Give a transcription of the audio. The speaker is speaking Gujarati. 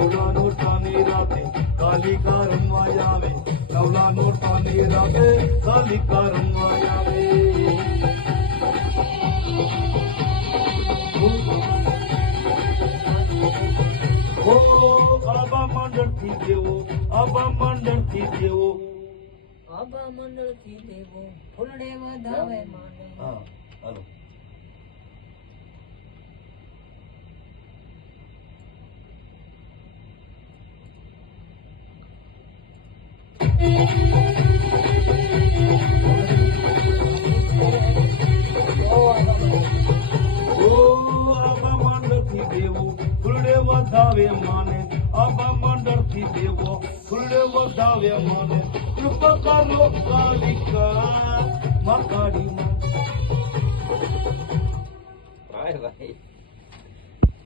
નવલા નોરતાની રાતે કાલિકા રમવા આવે, નવલા નોરતાની રાતે કાલિકા રમવા આવે. ઓ આબા મંડળથી દેવો, આબા મંડળથી દેવો, આબા મંડળથી દેવો ફૂલડે વધાવે માને. હા હાલો. વધાવે માને, આબા મંડળથી દેવો ફૂલે વધાવે માને. કૃપા કરો કાલિકા માં કાળી માં. ભાઈ